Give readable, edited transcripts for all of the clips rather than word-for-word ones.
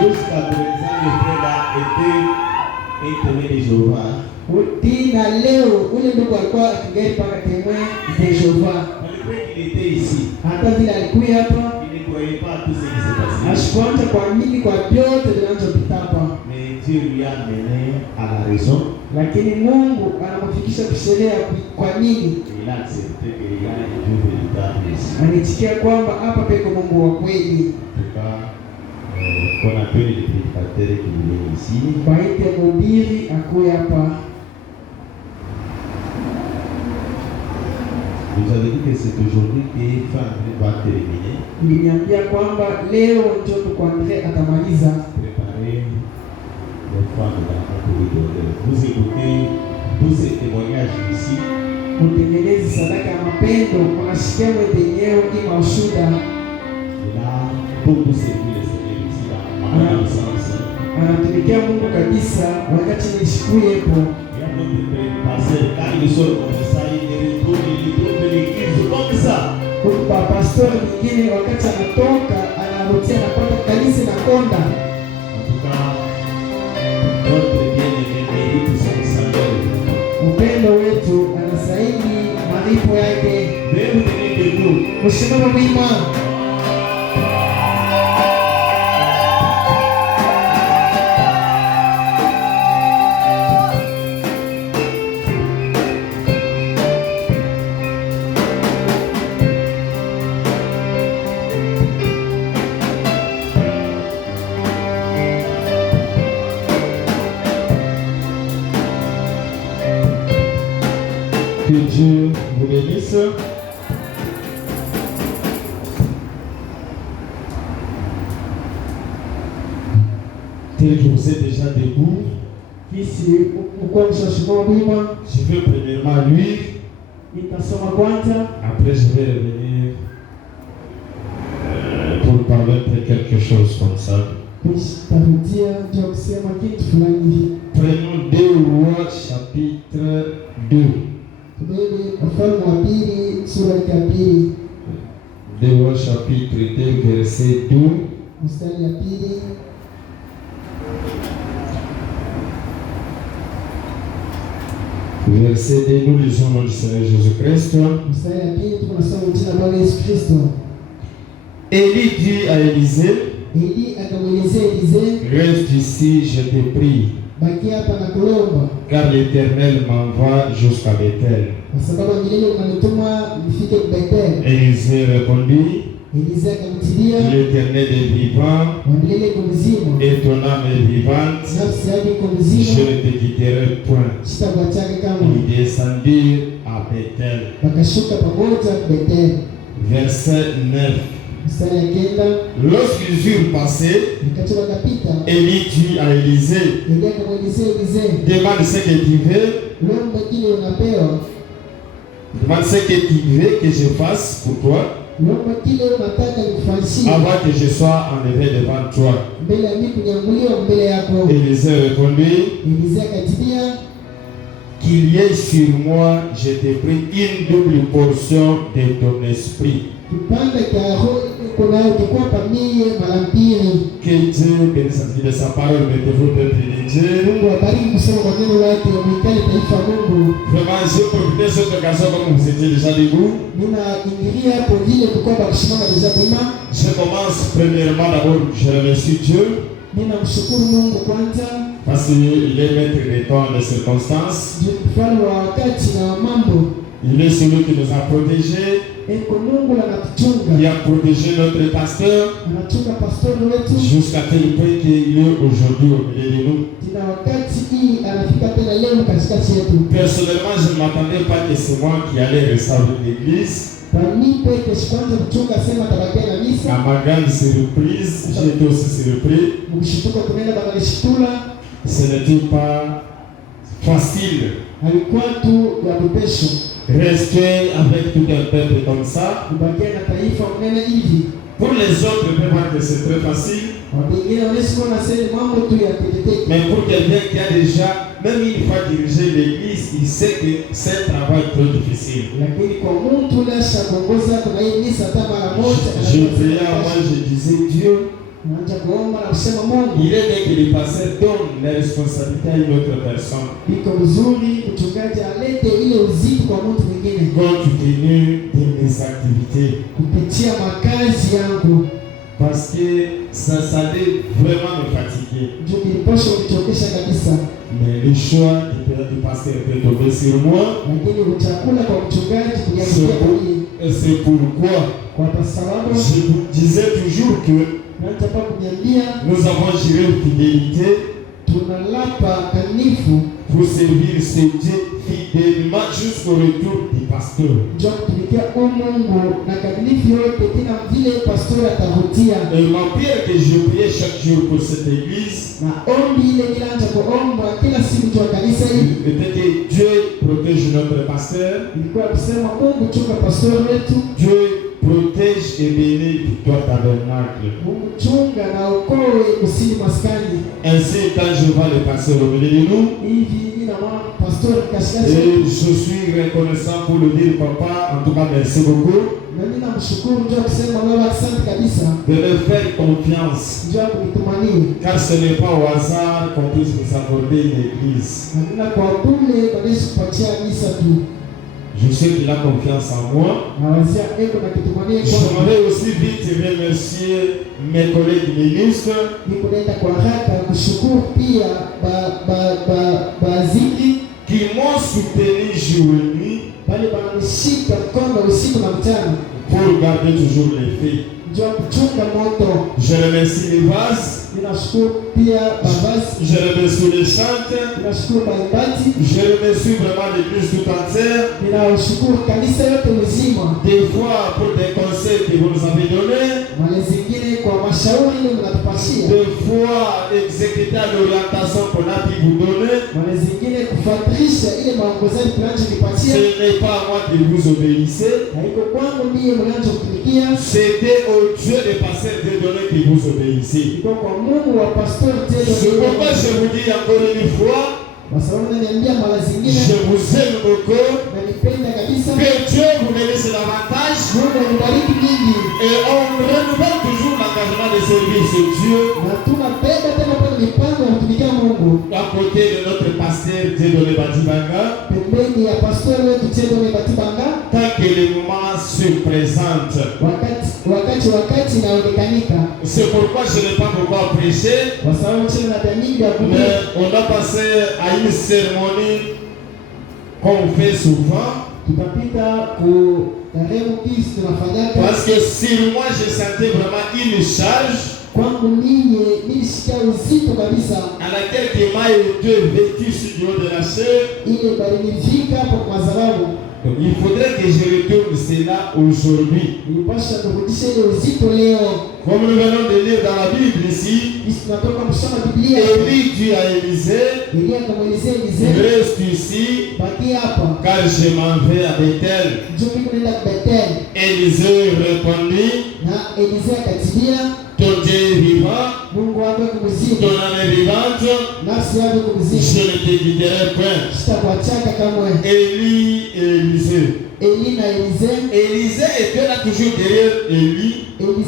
Jusqu'à présent, le frère a été un témoin de Jéhovah. Utina leo ule ndugu alikuwa akigari paka temwe de Jéhovah. Malgré qu'il était ici, Hata vile alikuwa hapa, il ne croyait pas à tout ce qui s'est passé. ashikuanza kuamini kwa vyote vinachopita hapa. Mais Dieu lui a mené à la raison. Lakini Mungu anamfikisha kusheria kwa nini? Il a accepté qu'il y a un Dieu véritable ici. Anitikia kwamba hapa peko Mungu wa kweli. En tout cas, qu'on appelle les prédicateurs qui viennent ici. Baite mhubiri akuwe hapa. Vous avez dit que c'est aujourd'hui que Fin va terminer. Niliambia kwamba leo ndio kwa Andre atamaliza. Préparez les femmes dans la corridor. Vous écoutez tous ces témoignages ici. Kutengeneza sadaka ya mapendo unasikia mwenyewe ni mashuhuda. Il a beaucoup servi le Seigneur ici dans le sens. Anatumikia Mungu kabisa wakati nilishikuyepo. Il y a d'autres pasteurs, quand ils sont comme ça, ils retournent l'église comme ça. Kwa pastor mwingine wakati anatoka anarudia anapata kanisa na konda. En tout cas, notre bien-aimé mérite son salaire. Upendo wetu anasaidi malipo yake. Même tenez debout. Msimamo wima. Que Dieu vous bénisse. Tel que vous êtes déjà debout, Kisi uko mshashimo wima. je vais premièrement lire, Nitasoma kwanza. après je vais revenir pour parler de quelque chose comme ça. Tarudia ndio kusema kitu fulani hivi. Prenons 2 Rois chapitre 2. Tubebe Wafalme wa pili sura ya pili 2 Rois chapitre 2 verset 2. mstari ya pili. Verset 2, nous lisons le nom du Seigneur Jésus-Christ. Mstari ya pili tunasoma jina la Bwana Yesu Kristo. Élie dit à Élisée, Eli akamwelezea Elisee, reste ici, je te prie, baki hapa na kulomba car l'Éternel m'envoie jusqu'à Bethel. kwa sababu milele unanituma nifike Bethel. Élisée répondit, Elisee akamtilia, l'Éternel est vivant wa milele iko mzima, et ton âme est vivante, nafsi yake iko je mzima, ne te quitterai point. sitakuachaka kamwe. Ils descendirent à Bethel. Wakashuka pamoja Bethel. Verset 9. Mstari ya kenda, Lorsqu'ils eurent passé, wakati wakapita, Élie dit à Élisée, Eli akamwelezea Elisee, demande ce que tu veux, lomba kile unapewa, demande ce que tu veux que je fasse pour toi, lomba kile unataka nikufanyishie avant que je sois enlevé devant toi. mbele ya mimi kunyamuliwa mbele yako. Élisée répondit, Elisee akatibia, qu'il y ait sur moi, je te prie, une double portion de ton esprit. kipande cha roho iko nayo kikuwa pamie mara mbili. Que Dieu bénisse la vie de sa parole, mettez-vous peuple de Dieu. Mungu abariki kusoma kwa neno lake, mwikale taifa Mungu. Vraiment, j'ai profité de cette occasion comme vous étiez déjà debout. Ninaingilia hapo vile tulikuwa kusimama deja bima. Je commence premièrement d'abord, je remercie Dieu Ninamshukuru Mungu kwanza, parce qu'il est maître des temps et des circonstances. mfano wa wakati na mambo. Il est celui qui nous a protégés, Eko Mungu anatuchunga, qui a protégé notre pasteur anachunga pastori wetu jusqu'à tel point qu'il est aujourd'hui au milieu de nous. tina wakati hii anafika tena leo katikati yetu. Personnellement, je ne m'attendais pas que c'est moi qui allais restaurer l'église. Panipe keshikwanza kuchunga sema tabakia na À misa. ma grande surprise, j'ai été aussi surpris. Mkishituka tunaenda banalishitula, Ce n'était pas facile. alikuwa tu ya bupesho. Rester avec tout un peuple comme ça. Kubakia na taifa mnene hivi. Pour les autres, peut-être que c'est très facile. Wengine wanasema nasema mambo tu ya tetete. Mais pour quelqu'un qui a déjà, même une fois dirigé l'église, il sait que c'est un travail trop difficile. Lakini kwa mtu ule ashaongoza kuna hii misa hata mara moja. Je priais à moi, je disais, Dieu, Unaanza kuomba na kusema Mungu. Il est bien que les pasteurs donnent la responsabilité à une autre personne. Iko vizuri mchungaji alete ile uzito kwa mtu mwingine. Compte tenu de mes activités. Kupitia makazi yangu. Parce que ça allait vraiment me fatiguer. Ndio nilipaswa kuchokesha kabisa. Mais le choix du pasteur peut tomber sur moi. Lakini uchakula kwa mchungaji kujalia kwa yeye. Et c'est pourquoi Kwa sababu je vous disais toujours que nous avons juré fidélité tunalapa kanifu pour servir ce Dieu fidèlement jusqu'au retour du pasteur. Ndio kutumikia Mungu na kanifu yote tena vile pastor atahutia. Et ma prière que je priais chaque jour pour cette église, na ombi ile nilianza kuomba kila siku kwa kanisa hili, était que Dieu protège notre pasteur. Ilikuwa kusema Mungu chunga pastor wetu. Dieu protège et bénit Victoire Tabernacle. Mungu chunga na okoe kusini maskani. Ainsi, quand je vois le pasteur au milieu de nous, hivi mimi na mama pastor kaskazini, et je suis reconnaissant pour le dire, papa, en tout cas merci beaucoup. Na mimi namshukuru ndio kusema wewe asante kabisa. De leur faire confiance. Ndio kunitumania. Car ce n'est pas au hasard qu'on puisse nous accorder une église. Na kwa bure basi kupatia misa tu. Je sais qu'il a confiance en moi. J'aimerais aussi vite remercier mes collègues ministres qui m'ont soutenu jour et nuit pour garder toujours les faits. Je remercie les vases. Je remercie les chantes. Je remercie vraiment l'église tout entière. Des fois pour des conseils que vous nous avez donnés. Des fois exécuter l'orientation qu'on a pu vous donner. Ce n'est pas à moi que vous obéissez. C'était au Dieu des pasteurs de donner que vous obéissez. C'est pourquoi je vous dis encore une fois, je vous aime beaucoup. Que Dieu vous bénisse davantage. Et on renouvelle toujours l'engagement de servir ce Dieu. À côté de notre pasteur Dieudonné Batibanga. Tant que les moments se présentent. C'est pourquoi je n'ai pas beaucoup prêché. Mais on a passé à une cérémonie qu'on fait souvent. Parce que sur moi je sentais vraiment une charge à laquelle il m'a été vêtu sur le haut de la chair. Donc il faudrait que je retourne cela aujourd'hui. Comme nous venons de lire dans la Bible ici, Élie dit à Élisée, reste ici car je m'en vais à Bethel. Élisée répondit, ton Dieu est vivant, ton âme est vivante, je ne te quitterai point. Élie et Élisée. Élisée était là toujours derrière Élie, comme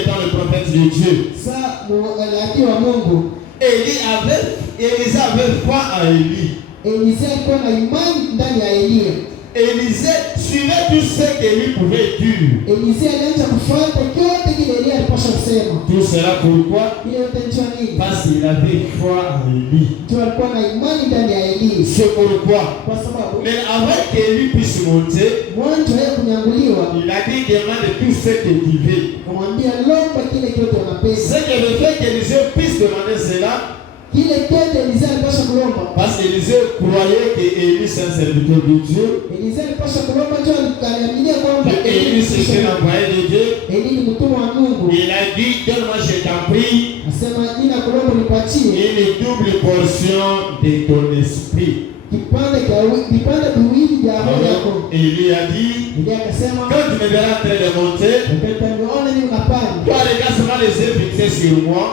étant le prophète de Dieu. Élisée avait foi à Élie. Élisée suivait tout ce qu'Élie pouvait dire. Tout cela pourquoi? Parce qu'il avait foi en Élie. C'est pourquoi. Mais avant qu'Élie puisse monter, il a dit demande tout ce que tu veux. Ce qui veut faire qu'Élisée puisse demander cela. Parce qu'Élisée croyait que Élie c'est un serviteur de Dieu. Élie c'était l'envoyé de Dieu. Il a dit donne-moi je t'en prie une double portion de ton esprit. Élie a dit quand tu me verras en train de monter, toi regarde seulement les yeux fixés sur moi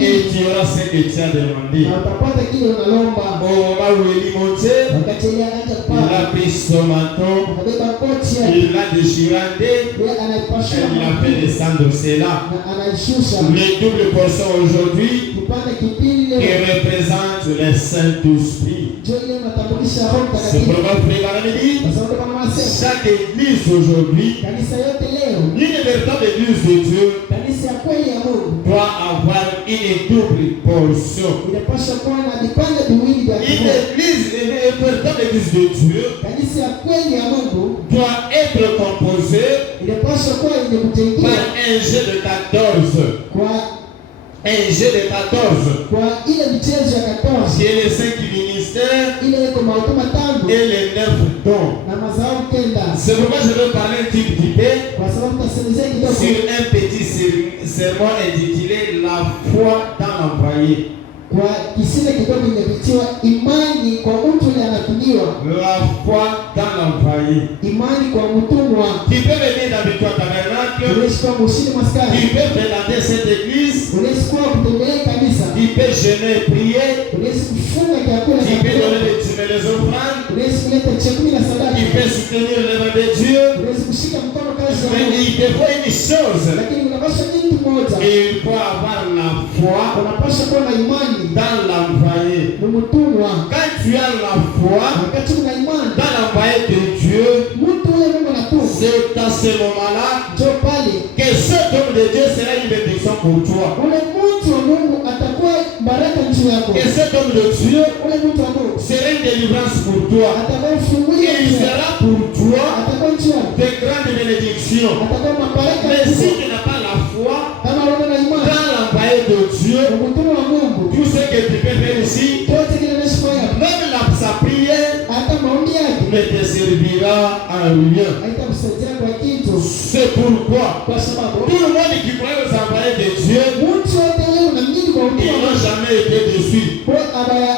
et Et tu auras ce que tu as demandé. na utapata kile unalomba. Au moment où il est monté, Wakati Elia anaanza il kupaa, a pris son manteau, akabeba koti yake, il l'a déchiré, yeye anaipashua et il a fait descendre cela. na anaishusha. Le double portion aujourd'hui Kipande kipili qui leo représente le Saint-Esprit. ndio ile unatambulisha Roho C'est Mtakatifu. pourquoi vous pouvez m'amener. Kwa sababu kama wanasema Chaque église aujourd'hui, kanisa yote leo, une véritable église de Dieu kanisa ya kweli ya Mungu doit avoir une double portion. inapaswa kuwa na vipande viwili vya Une kiroho. église, une véritable église de Dieu Kanisa ya kweli ya Mungu doit être composée inapaswa kuwa yenye kujengewa par un jeu de 14. kwa Un jeu de 14. kwa ile michezo ya 14 Qui est les 5 ministères ile iko maoto matano et les 9 dons. na mazao kenda. C'est pourquoi je vais parler un petit peu Kwa sababu tasemezea kidogo sur un petit sermon intitulé La foi dans l'employé. kwa kisile kidogo imepitiwa imani kwa mtu yule anatumiwa, La foi dans l'employé. imani kwa mtumwa. Tu peux venir dans le tabernacle, Unaweza kuwa mshini maskani, tu peux fréquenter cette église, unaweza kuwa kutembelea kanisa, tu peux jeûner et prier, unaweza kufunga chakula tu na peux donner kutoa, les offrandes, unaweza kuleta chakula na sadaka, tu peux soutenir l'œuvre de Dieu. unaweza kushika mkono kazi ya Mais Mungu. il te faut une chose, Lakini unapaswa kitu moja, il faut avoir la foi unapaswa kuwa na imani dans l'employé. ni mtumwa. Quand tu as la foi Wakati una imani dans l'employé de Dieu, mtu ule Mungu anatuma, c'est à ce moment-là njoo pale que cet homme de Dieu sera une bénédiction pour toi. ule mtu wa Mungu atakuwa baraka juu yako. Que cet homme de Dieu Ule mtu wa Mungu sera une délivrance pour toi. atakuwa ufungulie Il njia, sera pour toi atakuwa njia, de grandes bénédictions. atakuwa mabaraka. Mais si tu n'as pas la foi Kama wewe una imani dans l'employé de Dieu, na mtumwa wa Mungu, tout ce que tu peux faire ici, yote kile unachofanya, même sa prière hata maombi yake ne te servira à rien. haitakusaidia kwa kitu, C'est pourquoi kwa sababu tout le monde qui croit aux employés de Dieu, mtu yote leo unamjini kwa ils mtumwa wa n'ont Mungu jamais été déçus. kwa abaya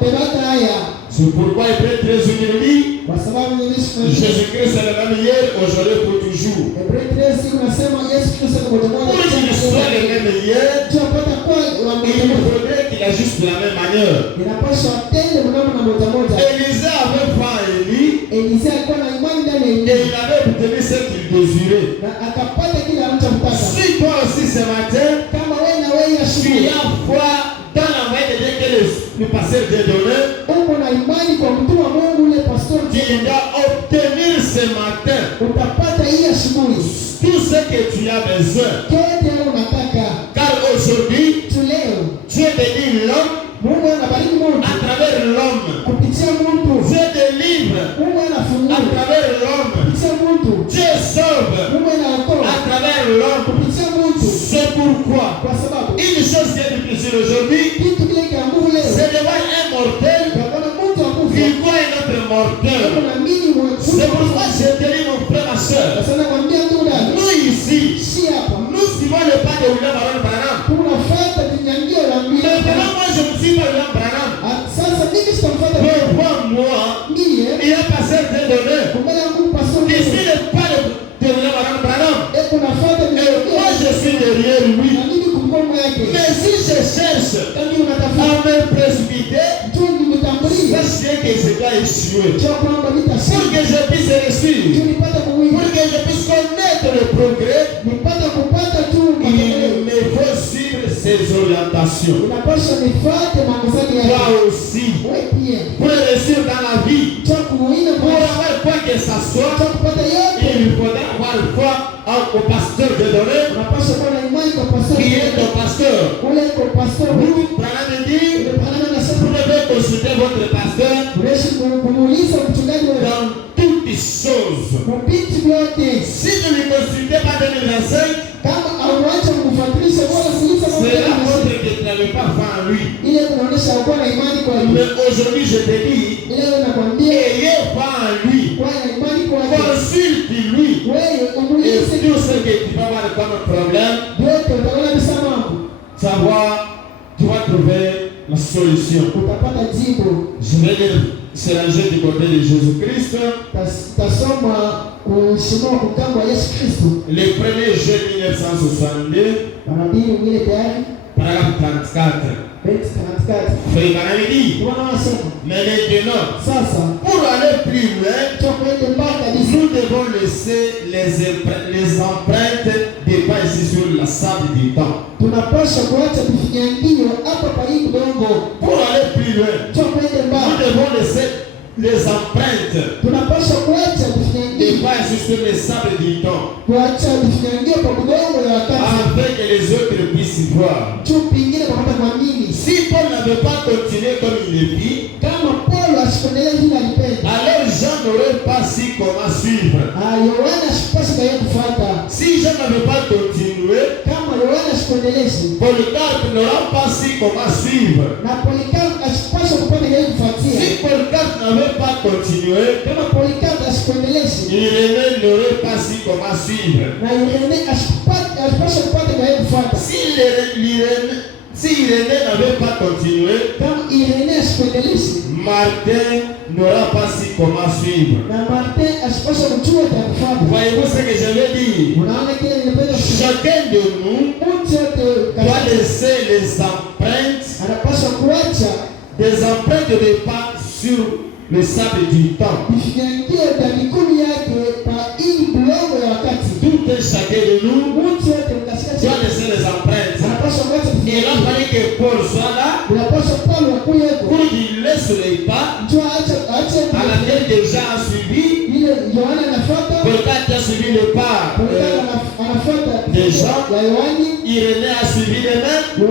bebaka haya, C'est pourquoi Hébreu 13 nous dit, kwa sababu nimeshika Jésus-Christ est le même hier, aujourd'hui, pour toujours. Hebreo 13 unasema Yesu Kristo kwa Pour qu'il soit le même hier, tunapata kwa wa il mmoja faudrait qu'il agisse de la même manière. inapaswa atende mnamo na moja. Élisée avait foi en Élie Elisha alikuwa na imani ndani ya et Elia il avait obtenu ce qu'il désirait. na akapata kile anachotaka. Si toi aussi ce matin, Kama wewe na wewe tu asubuhi as foi dans l'envoyé de Dieu que le pasteur t'a donné, uko na imani kwa mtu wa Mungu ule pastor, tu dois obtenir ce matin utapata hii asubuhi tout ce que tu as besoin. yote unataka. Car aujourd'hui, Tu leo Dieu bénit l'homme Mungu anabariki mtu à travers l'homme. kupitia mtu, Dieu délivre Mungu à anafungua travers l'homme. kupitia mtu, Dieu sauve Mungu anaokoa à travers l'homme. kupitia mtu, C'est pourquoi kwa sababu une chose qui est difficile aujourd'hui, kitu kile cha nguvu leo c'est de voir un mortel kwa mtu wa nguvu qui voit un autre mortel. na mimi C'est pourquoi je te dis, mon frère, ma soeur, sasa nakwambia tu dada, nous ici, si hapa nous suivons le pas de William Baron Branham. tunafuata vinyangio la Mais mbili. vraiment, moi, je ne suis pas William Branham. Sasa mimi sitamfuata Mais moi, ndiye il y a passé un donné. mbele yangu pastor Je suis le pas de William Baron Branham. unafuata Et moi, je suis derrière lui. na mimi kumgongo yake. Mais si je cherche Kama à unatafuta me précipiter, tu nimetambulia sache bien que je dois échouer. cha kwamba Pour nitasema que je puisse réussir, tu nipata pour kuwinda que je puisse connaître le progrès, nipata kupata tu il maendeleo. me faut suivre ses orientations. Unapaswa nifuate maongozani yake. Toi aussi, Wewe pia pour réussir dans la vie, cha kuwinda pour kwa avoir quoi que ça soit, cha kupata yote il faudra avoir foi au pasteur de donner, unapaswa kuwa na imani kwa pastor. qui est ton pasteur. Ule kwa pastor Vous, Branham dit, vous devez consulter votre pasteur unaishi kumuuliza mchungaji wewe dans toutes choses. mpiti vyote. Si tu ne consultes pas 2025, Kama auacha kufuatilisha bora kuuliza cela mambo montre que tu n'avais pas foi en lui. ile kunaonesha uko na imani kwa yeye. Mais aujourd'hui, je te dis, Ile nakwambia ayez foi en lui. kwa na imani kwa yeye. Consulte-lui. Wewe Et umuulize tout ce que tu vas avoir comme problème, yote utaona bisa mambo. savoir, tu vas trouver la solution. Utapata jibu. Je vais dire, c'est ranger du côté de Jésus-Christ. Tasoma kushimama kukamwa Yesu Kristo. Le 1er juillet 1962, Wanabiri mwile tayari. par Paragraphe 34. beti 34. Frère Branham dit, Bwana anasema mais maintenant, sasa pour aller plus loin, tukwende mbali kabisa, nous devons laisser les empreintes des pas ici sur la sable du temps. tunapaswa kuacha vifinyangio hapa pa hii udongo. Pour aller plus loin, Tukwende nous mbali, devons laisser les empreintes tunapaswa kuacha des vifinyangio, pas ici sur les sables du temps, kuacha vifinyangio pa udongo ya wakati, afin que les autres puissent voir. tu pingine papata kwa nini. Si Paul n'avait pas continué comme il le dit, Kama Paulo asikuendelea vile alipenda, alors Jean n'aurait pas su comment suivre. Yohana asipaswa kaye kufuata. Si Jean n'avait pas continué, Kama Yohana asikuendelezi Polycarpe n'aura pas su comment suivre. na Polikarpo asipaswa kupata kaye kufuatia. Si Polycarpe n'avait pas continué, Kama Polikarpo asikuendelezi Irénée n'aurait pas su comment suivre. na Irene asipaswa kupata kaye kufuata. Si Irénée n'avait pas continué, Kama Irene asikuendelezi Martin n'aura pas su comment suivre. na Martin asipaswa kujua cha kufuata. Voyez-vous ce que je veux dire? Unaona kile ninapenda kusema, Chacun de nous mtu yote doit laisser les empreintes, anapaswa kuacha des empreintes de pas sur le sable du temps. vifinyangio vya mikono yake pa hii bulongo ya wakati. Tout un chacun de nous Mtu yote katikati doit laisser les empreintes. anapaswa kuacha Il a vifinyangio. fallu que Paul soit là Unapaswa Paulo akuyeko pour qu'il laisse les pas mtu aache à laquelle déjà a suivi. ile Yohana anafuata, Polycarpe a suivi le pas. anafuata Déjà. ya Yohani. Irénée a suivi les mêmes.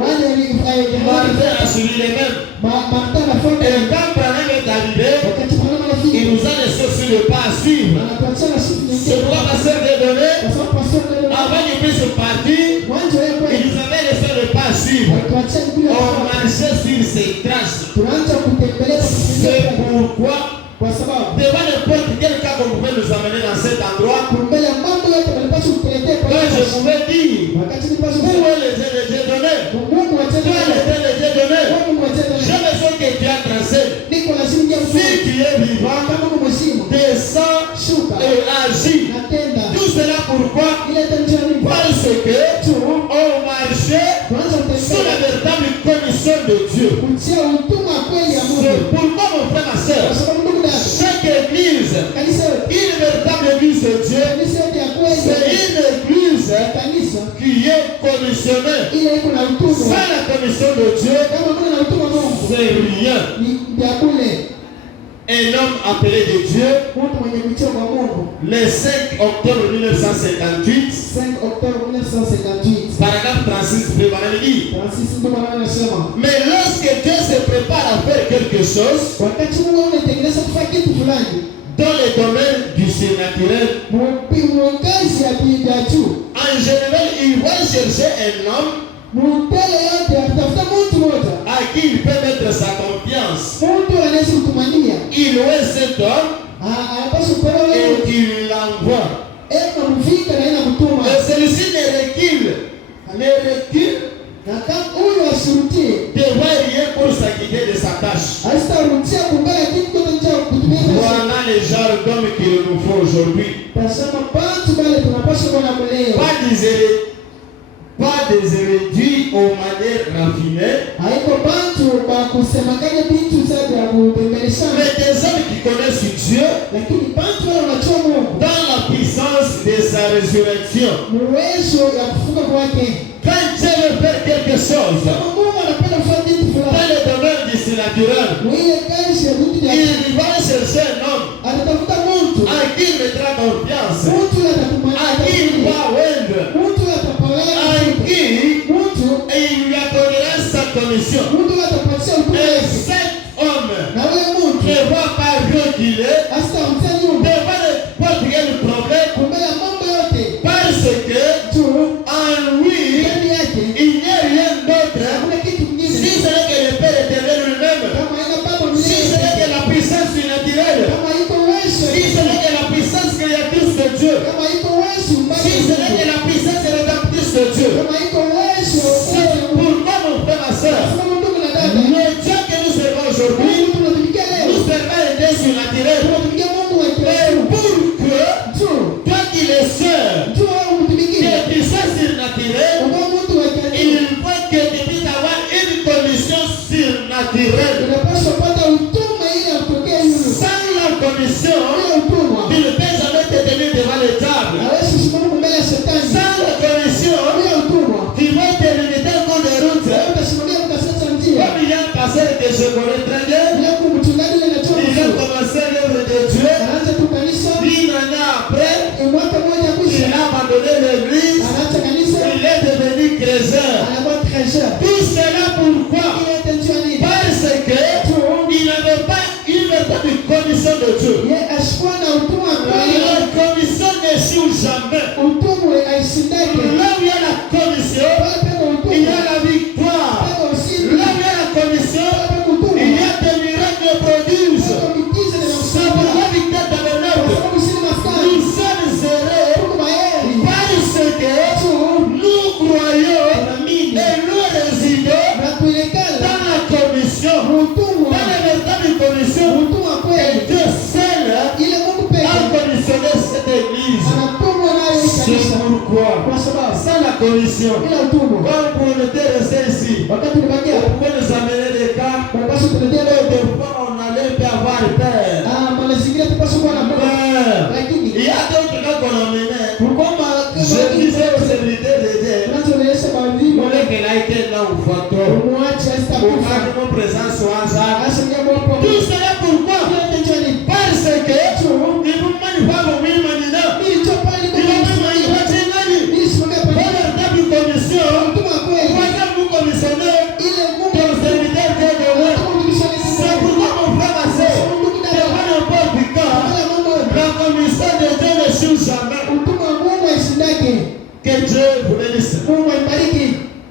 Martin a suivi les mêmes. Martin anafuata. Et quand Branham est arrivé, Wakati Branham anafika il nous a laissé sur le pas à suivre. anatuachia na siku C'est nyingine, pourquoi pasteur de donner, kwa sababu pastor ndio avant qu'il puisse partir, mwanzo yeye il kweli nous avait laissé le pas à suivre. anatuachia bila On marchait sur ses traces. tunaanza kutembelea C'est pourquoi, kwa sababu devant n'importe quel cas qu'on pouvait nous amener dans cet endroit, mbele ya mambo yote yanapaswa kutuletea kwa quand je hiyo pouvais dire, wakati nipaswa où est le Dieu donné? Mungu Où atende est le Dieu donné? Mungu atende J'ai besoin que tu as tracé. niko lazima Si tu es vivant, kama Mungu msimu descends shuka et agis. natenda Tout cela pourquoi? ile tendo ni Parce que tu on marchait tuanze sous la kutembea véritable commission de Dieu. kutia utuma kweli ya Mungu. C'est pourquoi mon frère, ma Kwa soeur, sababu ndugu dada, chaque église, kanisa yote, une véritable église de Dieu, kanisa yote ya kweli, c'est une église kanisa qui est commissionnée. ile iko na utuma. Sans la commission de Dieu, Kama kuna na utuma Mungu c'est rien. ni vya kule, Un homme appelé de Dieu, mtu mwenye kutia kwa Mungu. le 5 octobre 1958, 5 Oktoba 1958, paragraphe 36, Frère Branham dit, Francis Nduma anasema, mais lorsque Dieu se prépare à faire quelque chose wakati Mungu anatengeneza kufanya kitu fulani, dans le domaine du surnaturel, mwongozi ya juu, en général, il va chercher un homme mutele yote atafuta mtu mmoja, à qui il peut mettre sa confiance. mtu anaweza kutumania, Il loue cet homme anapaswa kuelewa et leo, il l'envoie. mvika na ina kutuma. Et celui-ci ne recule Na kama huyu ashurutie, devant rien pour s'acquitter de sa tâche. asitarudia kumbaya kitu chote cha kutumia. Voilà les genres d'hommes qu'il nous faut aujourd'hui. Tasema bantu bale tunapaswa kuwa na leo. Pas des érudits aux manières raffinées, Haiko bantu ba kusemekana vitu za vya kubembelezana, mais des hommes qui connaissent Dieu lakini bantu wale wanajua Mungu dans la puissance de sa résurrection. uwezo ya kufuka kwake. Quand Dieu veut faire quelque chose Kama Mungu anapenda kufanya kitu dans fulani, le domaine du surnaturel, ile kazi ya vitu vya il va chercher un homme atatafuta mtu, à qui il mettra confiance, mtu à atatumania, qui il va oindre, mtu à atapalea, qui mtu il lui accordera sa commission. atapatia utume Et wake. cet homme Na wewe mtu ne va pas reculer asitamtia nyuma devant n'importe quel problème kumbele ya mambo yote parce que tu en lui, ndani yake il n'y a rien d'autre. hakuna kitu Si kingine ce n'est que le Père éternel lui-même, kama haina baba si ce milele, n'est que la puissance surnaturelle, kama iko uwezo, si ce n'est que la puissance créatrice de Dieu, kama iko uwezo mbali, si ce n'est que la puissance rédemptrice de Dieu, kama iko uwezo, c'est pourquoi mon frère, ma soeur, kama ndugu na dada, le Dieu que nous servons aujourd'hui, Mungu tunatumikia leo, nous servons un Dieu surnaturel. tunatumikia Mungu wa Mais kiroho pour que tu toi qui le sers, tu wewe que mtumikie puissance surnaturelle, kwa mtu wa kiroho, il faut que depuis ta ishindake. Là où il y a la commission, Pale peko il y utumu. a la victoire. Peko ushindi. Là où il y a la commission, Pale peko utumu. il y a des miracles produits. Peko miujiza na C'est msaada. pourquoi Victor Kwa Tabernacle, sababu sisi maskani. nous sommes heureux Tuko maheri. parce que nous croyons et nous résidons Na tuilekala. dans la commission, Utumu. dans la véritable commission. Utumu wa Et kweli. Dieu seul Ile Mungu a peke. commissionné cette église. Anatumwa nayo hii C'est kanisa. pourquoi, Kwa sababu sans la commission, bila utumwa. comme pour le rester ici, Wakati tulibakia on pouvait nous amener des cas, tunapaswa tuletee et leo. des fois on allait puis avoir peur. Mazingira tupaswa kuwa na Mungu. Mais Lakini il y a d'autres cas qu'on emmenait. kwamba Je disais aux serviteurs de Dieu, tunachoeleza maadili on est qu'elle a été là au photo. umwache Au asitakufa. cas de mon présence au hasard. Ashiria hapo. Tout cela pourquoi? Yote njoni. Parce que ils vous manipulent au maintenant. Ili chopa ili Ils vont même manipuler nani? ili simamia Dans pale. leur table commission, Mtuma kweli. voilà vous commissionnez Ile Mungu ton serviteur Dieu de moi. C'est pourquoi mon frère ma soeur, devant n'importe quand, la commission de Dieu ne change jamais. Utuma wa Mungu aishindake. Que Dieu vous bénisse. Mungu aibariki.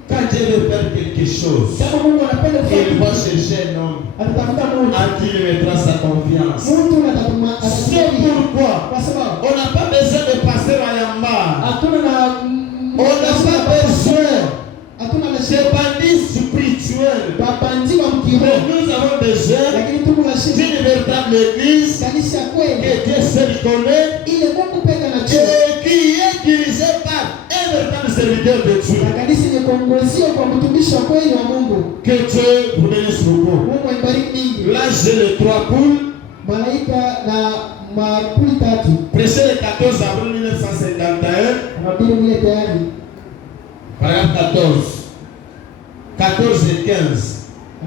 Quand Dieu veut faire quelque chose, Kama Mungu anapenda il kufanya va chercher un homme atatafuta Mungu. à qui il mettra sa confiance. Mtu atatuma C'est atatumia. pourquoi Kwa sababu on n'a pas besoin de passer à Yamba. hatuna na On n'a pas besoin hatuna na de shepa bandits spirituels. babandi wa Mais mkiroho. nous avons besoin Lakini tuko na shepa d'une véritable église kanisa kweli. que Dieu seul connaît Ile Mungu peke anajua. et qui est dirigée par un véritable serviteur de Dieu. Na kanisa ni kuongoziwa kwa mtumishi wa kweli wa Mungu. Que Dieu vous bénisse beaucoup. Mungu aibariki mingi. Là, j'ai les 3 poules. Malaika na mapuli tatu. Prêché le 14 avril 1951. Anabiri mle tayari. Paragraphe 14. 14 et 15.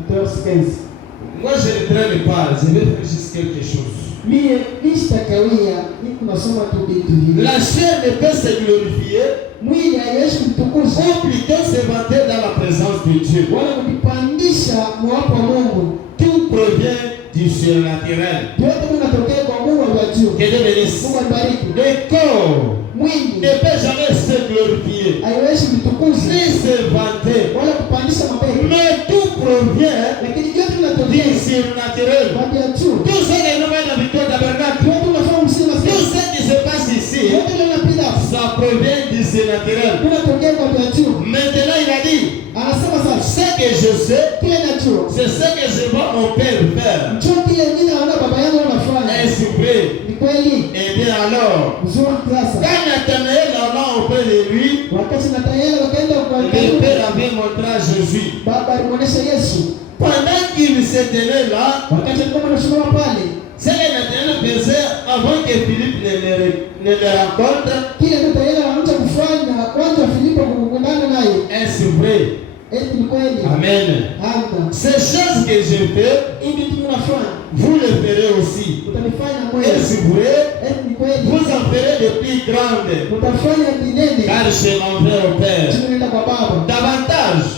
14:15. Moi, je ne traîne pas. Je vais faire juste quelque chose. Mie nishitakawia niko nasoma tu vitu hivi. La chair ne peut se glorifier Mwili haiwezi kumtukuza ou plutôt se vanter dans la présence de Dieu. wala kujipandisha mwapo wa Mungu. Tout provient du surnaturel. Yote vinatokea kwa Mungu wa juu. Que Dieu bénisse. Mungu aibariki. Le corps Mwili ne peut jamais se glorifier haiwezi kumtukuza ni se vanter. wala kupandisha mabega. Mais tout provient Lakini yote du vinatokea surnaturel. kwa ya juu. Tout ce que nous voyons dans Victoire Tabernacle, Yote tunafanya msima tout sasa. ce qui se passe ici, Yote vinapita ça provient du surnaturel. vinatokea kwa ya juu. Maintenant, il a dit, Anasema sasa ce que je sais, kile najua. c'est ce que je vois mon père faire. Njoo kile mimi naona baba yangu anafanya. Est-ce vrai? Ni kweli. Eh bien alors, Mzuri sasa. quand Nathanaël alla auprès de lui, Wakati Nathanaeli wakaenda kwa le père avait montré à Jésus. baba alimuonesha Yesu. Pendant qu'il se tenait là, Wakati alikuwa anasimama pale, ce que Nathanaël faisait avant que Philippe ne le rencontre, kile Nathanaeli anaanza kufanya kwanza Filipo kukutana naye. est-ce vrai? Eti ni kweli. Amen. Hata Ces choses que je fais, hivi tunafanya. vous le ferez aussi. Utanifanya mwewe. Est-ce vrai? Eti ni kweli. Vous en ferez de plus grandes, Utafanya vinene. car je m'en vais au Père. Tunaenda kwa baba. Davantage.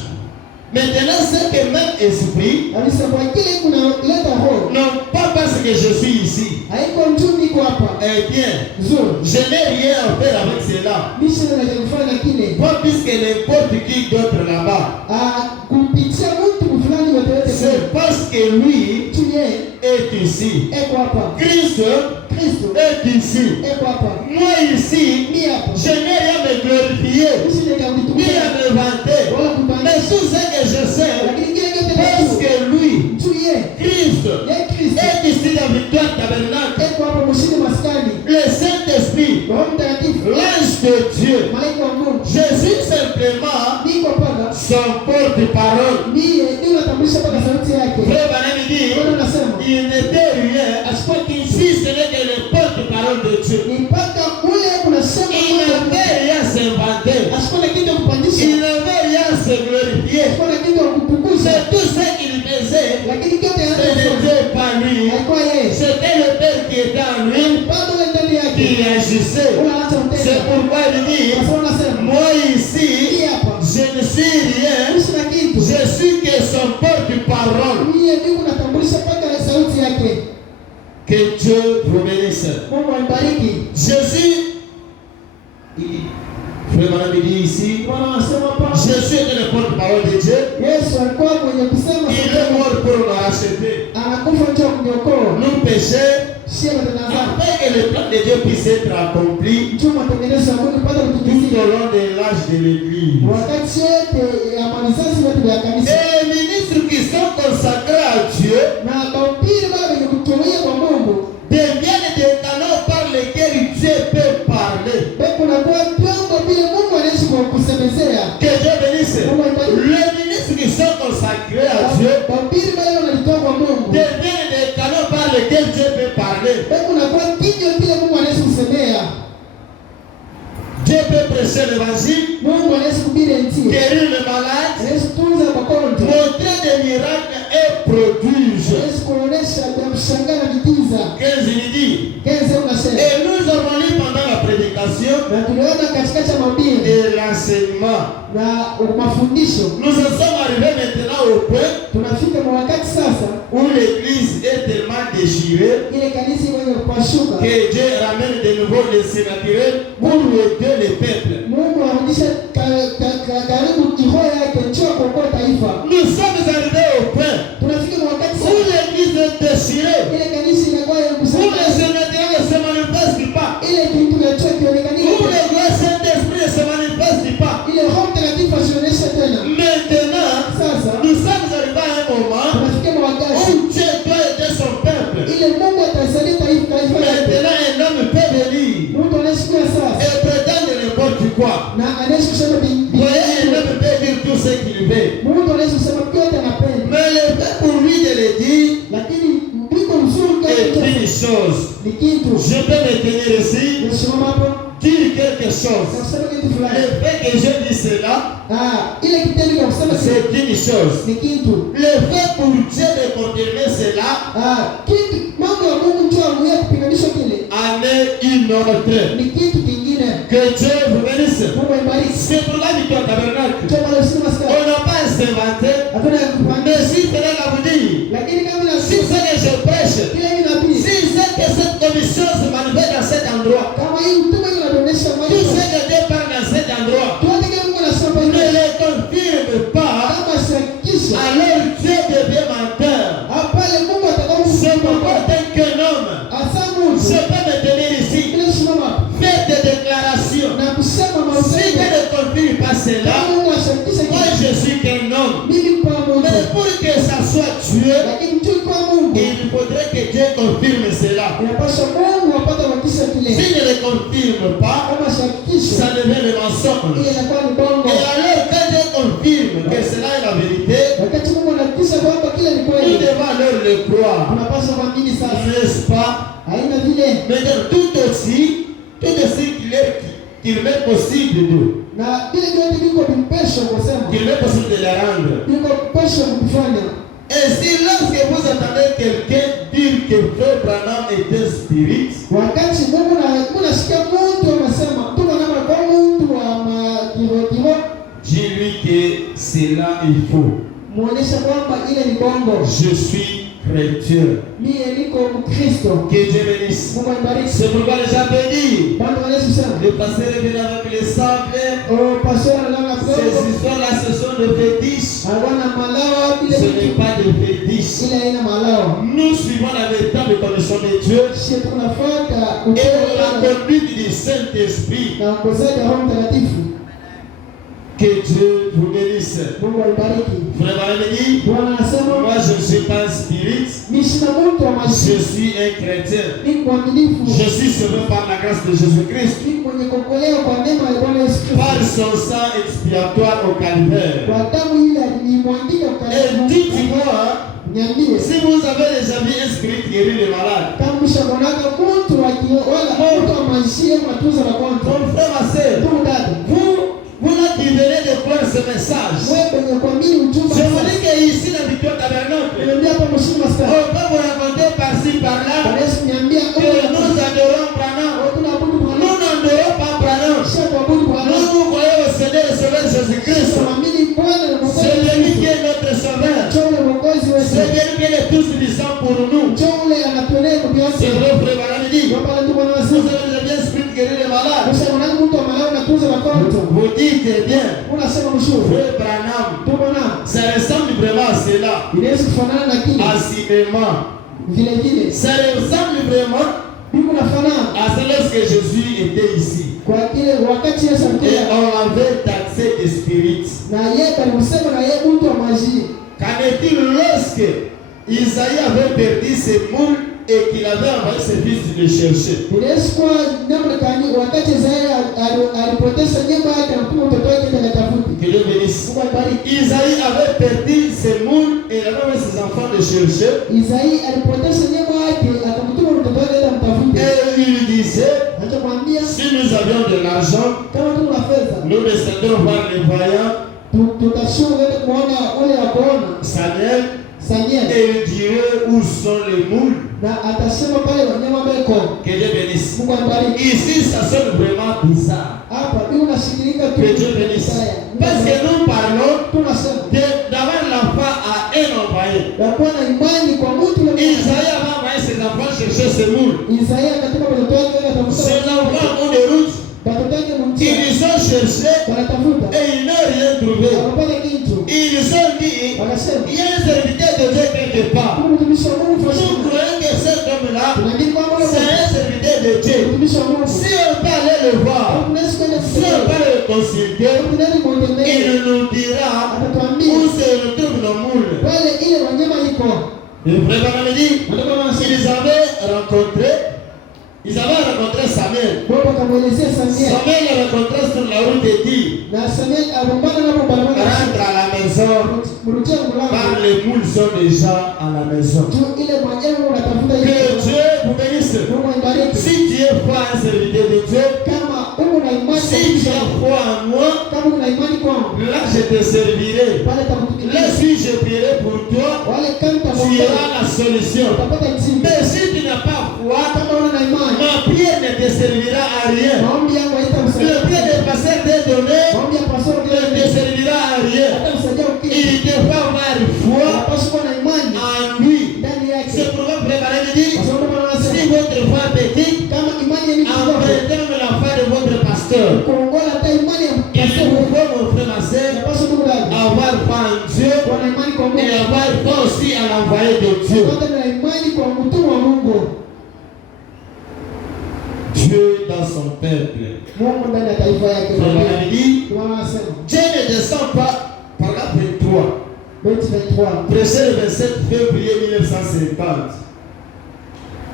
Maintenant, c'est que même esprit, Alisema kile kuna leta roho. non pas parce que je suis ici. Haiko mtu niko hapa. Eh bien, Nzuri. je n'ai rien à faire avec cela. Mimi naweza kufanya kile. Pas puisque n'importe qui d'autre là-bas. Kumpitia mtu fulani wote C'est parce que lui tu yeye est ici. eko hapa. Christ Kristo est ici. eko hapa. Moi ici, Mimi hapa. je n'ai rien à me glorifier, Mimi ni nikakutukuza. à me vanter. Wala Mais kupandisha. tout ce que je sais, Lakini kile kitu parce que lui, tu yeye Christ, yeye Kristo est ici dans Victoire Tabernacle. eko hapa mshindi maskani. Le Saint-Esprit, Roho Mtakatifu. l'ange de Dieu, Malaika wa Mungu. Jésus simplement, Niko paka. son porte-parole. Mimi ndio natambulisha paka sauti yake. Frère Branham dit, Bwana anasema il n'était rien si ce n'est que le porte-parole de Dieu. ni mpaka ule unasema Il n'avait rien à s'inventer. asipone kitu kupandisha. Il n'avait rien à se glorifier. Asipone kitu kutukuza. C'est tout ce qu'il faisait. Lakini kyote Ce n'était pas lui. haikuwa yeye. C'était le Père qui était en lui Bado ile ndani qui yake. agissait. Unaacha C'est mtenda. pourquoi il dit, Sasa unasema moi ici, hii hapa. je ne suis rien. Sina kitu. Je suis que son porte-parole. Mimi ndio natambulisha paka ile sauti yake. Que Dieu vous bénisse. Mungu anibariki. Jésus, il dit, Frère Branham dit ici, Jésus était le porte-parole de Dieu. Yesu alikuwa mwenye kusema Il est mort pour nous racheter. anakufa njoo kuniokoa. Nous péchés, Sio matangazo. afin que le plan de Dieu puisse être accompli Njoo matengenezo ya Mungu pata tout kutimizika. au long de l'âge de l'Église. Wakati yote ya malizazi yote ya kanisa. Et les ministres qui sont consacrés à Dieu Na bahubiri wale wenye kutumia kwa Mungu. deviennent des canaux par lesquels Dieu peut parler. Kuna kwa vyombo vile Mungu anaishi kwa kusemezea. Que Dieu bénisse. Les ministres qui sont consacrés à Dieu bahubiri wale wanalitoa kwa Mungu. deviennent des canaux par lesquels Dieu peut parler. Kuna kwa kinywa kile Mungu anaishi kusemea. Dieu peut prêcher l'évangile, Mungu anaishi kuhubiri injili. guérir les malades, Anaishi kutunza magonjwa. montrer des miracles et prodige. Anaishi kuonesha vya mshangao na miujiza. 15 il dit. Kenze unasema. Et nous avons lu pendant la prédication Na tuliona katikati ya mahubiri et l'enseignement. na mafundisho. Nous en sommes arrivés maintenant au point Tunafika kwa wakati sasa où l'église est tellement déchirée ile kanisa iwe kupashuka. que Dieu ramène de nouveau les sénatoriales pour aider les peuples. Mungu arudishe karibu kiroho yake njoo kuokoa taifa. Nous sommes arrivés au point Tunafika kwa wakati où sasa l'église est déchirée, ile kanisa inakuwa ya où kusema les sénatoriales ne se manifestent pas, ile kitu ya chuo où kionekanie le vrai Saint-Esprit ne se manifeste pas. ile roho mtakatifu asionyeshe tena. Maintenant, Sasa nous sommes arrivés à un moment tunafika kwa wakati où Dieu doit aider son peuple. ile Mungu atasaidia taifa yake. Maintenant, un homme peut venir Mtu anayesikia sasa et prétendre n'importe quoi. na anaishi kusema Vous voyez, un homme peut dire tout ce qu'il veut. Mungu anaishi kusema vyote anapenda. Mais le fait pour lui de le dire Lakini mbiko mzuri est kama une chose. ni kitu. Je peux me tenir ici, Nisimama hapo dire quelque chose. na kusema kitu Le fulani. fait que je dis cela, Ile kitendo cha kusema c'est une chose. ni kitu. Le fait pour Dieu de confirmer cela Kitu mambo ya Mungu ndio amuye kupinganisha kile. en est une autre. Ni kitu kingine. Que Dieu vous bénisse. Mungu aibariki. C'est pour la victoire tabernacle. Kama leo sina maskara. On n'a pas inventé. Hatuna ya kupanga. Mais si cela la vous dit, Lakini kama na si c'est que je prêche, kile mimi nabii. si c'est que cette commission se manifeste dans cet endroit, Kama hii mtume anaonyesha tout maji. ce que Dieu parle dans cet endroit, Tuone kile Mungu anasema ne hivi. le confirme pas, Kama shakisha. alors Dieu devient menteur. Pale Mungu C'est atakaomsema pourquoi dès qu'un homme, asamu je peux me tenir ici, ile simama fait des déclarations. na kusema Si Dieu mausaidia. ne confirme pas cela, Kama Mungu ashakisha moi kile. je suis qu'un homme. Mimi kwa Mungu. Mais pour que ça soit Dieu, Lakini tu kwa Mungu. il faudrait que Dieu confirme cela. Inapaswa Mungu apate kuhakikisha kile. S'il ne le confirme pas, Kama shakisha ça devient le mensonge. ile inakuwa ni bongo. Et alors, quand Dieu confirme que cela est la vérité, Wakati Mungu anahakikisha kwamba kile ni nous kweli. devons alors le croire. Tunapaswa kuamini sasa. N'est-ce pas? Haina vile Mais tout aussi qu'il m'est possible na vile vyote viko vimpesho kusema. de la rendre. Viko pesho kufanya. Et si lorsque vous entendez quelqu'un dire que Frère Branham était spirit, Wakati Mungu nasikia mtu anasema mtu anasema kwa mtu wa kiroho dis-lui que cela il faut. muonesha kwamba ile ni bongo. Je suis chrétien. Mimi niko Mkristo. Que Dieu bénisse. Mungu abariki. C'est pourquoi les gens me disent, Bwana Yesu sana. le pasteur est venu avec les sables. Pastor analala Ces kidogo. histoires-là, ce sont des fétiches. Hawana malawa bila Ce kitu. n'est pas des fétiches. Ila ina malawa. Nous suivons la véritable condition de Dieu Sisi tunafuata et la ukweli conduite du Saint-Esprit. na ongozaji wa Roho Mtakatifu. Que Dieu vous bénisse. Mungu aibariki. Frère Branham dit, Bwana anasema moi je ne suis pas un spirit, mimi sina mtu wa je maisha. suis un chrétien. Ni mwaminifu. Je suis sauvé par la grâce de Jésus-Christ, Ni mwenye kuokolewa kwa neema ya Bwana Yesu par Kristo. son sang expiatoire au calvaire. Kwa damu ile alimwandika kwa Et dites-moi, niambie si vous avez déjà vu un spirit guérir les malades, kama mshamonaka mtu wa wala mtu wa maisha matuza na kwanza. mon frère, ma soeur, Ndugu dada, vous là qui venez de croire ce message, wewe kwenye kuamini ujumbe je vous dis qu'ici, dans la victoire tabernacle, niambia hapa mshini on maskani. peut vous raconter par-ci, par-là, Bwana Yesu niambia que nous adorons Branham. tunaabudu Bwana. Nous n'adorons pas Branham. Kisha kuabudu Bwana. Nous croyons au Seigneur et Sauveur Jésus-Christ. Tunaamini Bwana na Mwokozi. C'est lui qui est notre Sauveur. Njoo ule Mwokozi wetu. C'est lui qui est tout suffisant pour nous. Njoo ule anatuelea kwa yote. C'est vrai, frère Branham dit, Ndio pale tu Bwana vous Yesu. avez bien esprit de guérir les malades. Kisha mwanangu mtu wa malao na tuza na tofauti. Vous dites bien, Unasema mzuri. Frère Branham, Tumeona. ça ressemble vraiment à cela. Inaweza kufanana na kile. À cinéma. Vile vile. Ça ressemble vraiment Biko nafanana. à ce lorsque Jésus était ici. Kwa kile wakati Yesu Et alikuja. on avait taxé de spirit. Na yeye alimsema na yeye mtu wa maji. Qu'en est-il lorsque Isaïe avait perdu ses moules et qu'il avait envoyé ses fils de le chercher? Inaweza kuwa namna gani wakati Isaya alipoteza nyumba yake na kutuma mtoto wake kwenda tafuta. Que Dieu bénisse. Mungu abariki. Isaïe avait perdu ses moules et il avait envoyé ses enfants le chercher. Isaya alipoteza nyumba yake akamtuma mtoto wake kwenda mtafuta. Et il lui disait, Akamwambia si nous avions de l'argent, kama tuna fedha nous descendons voir les voyants tutashuka kwenda kuona ule akuona Samuel Samuel et il dirait où sont les moules. na atasema pale wanyama beko. Que Dieu bénisse. Mungu abariki. Ici, ça sonne vraiment bizarre. Hapa ndio unashikilika tu. Que Dieu bénisse. Parce que nous parlons tunasema d'avoir la foi à un envoyé. ya kuwa na imani kwa mtu yule. Isaïe avait envoyé ses enfants chercher ses moules. Isaya akatuma mtoto wake kwenda tafuta. Ses enfants ont des routes. Watoto wake Ils mtia les ont cherchés wanatafuta. et ils n'ont rien trouvé. Wakapata kitu. Ils nous ont dit, Wakasema il y a un serviteur de Dieu quelque part. kama mtumishi wa Mungu Nous fashion. croyons que cet homme-là, Tunaamini kwamba yule c'est un serviteur de Dieu. mtumishi wa Mungu. Si on peut aller le voir, Tunaweza kwenda si on kusikia. peut le consulter, Tunaweza kumtembelea. il nous dira Atatuambia où se retrouvent nos moules. pale ile wanyama iko. Le frère Branham dit, Ndio wanasema ils avaient rencontré Samuel. Baba akamwelezea Samuel. Samuel l'a rencontré sur la route et dit, Na Samuel agombana na barabara. rentre à la maison, Mrudia mlango. car les moules sont déjà à la maison. Tu ile wanyama unatafuta Que ile. Dieu vous bénisse. Mungu aibariki. Si tu es foi un serviteur de Dieu, Kama uko na imani si tu as foi en moi, kama una imani kwangu. là je te servirai. Pale takutumikia. Là si je prierai pour toi, Wale kanta tu auras la solution. utapata msingi. Mais si tu n'as pas foi, Kama una imani, ma prière ne te servira à rien. maombi yangu Le haitamsaidia. prière de pasteur t'est donné, Maombi ya pastor ne te servira à rien. haitamsaidia ukimya. Il te faut avoir foi Unapaswa kuwa na imani en lui. ndani yake. C'est pourquoi le frère Branham dit, Kwa sababu Bwana si anasema votre foi est petite, kama imani yenu ni ndogo, empruntez la foi de votre pasteur. kuongola hata imani ya Il pastor vous faut, mon frère, ma sœur, unapaswa ndugu yangu avoir foi en Dieu kuwa na imani kwa et Mungu. avoir foi aussi à l'envoyé de Dieu. Kuwa na imani kwa mtume wa Mungu. Dieu dans son peuple. Mungu ndani ya taifa yake. Frère Branham dit, Bwana anasema Dieu ne descend pas par la 23. Beti 23. Prêché le 27 février 1950.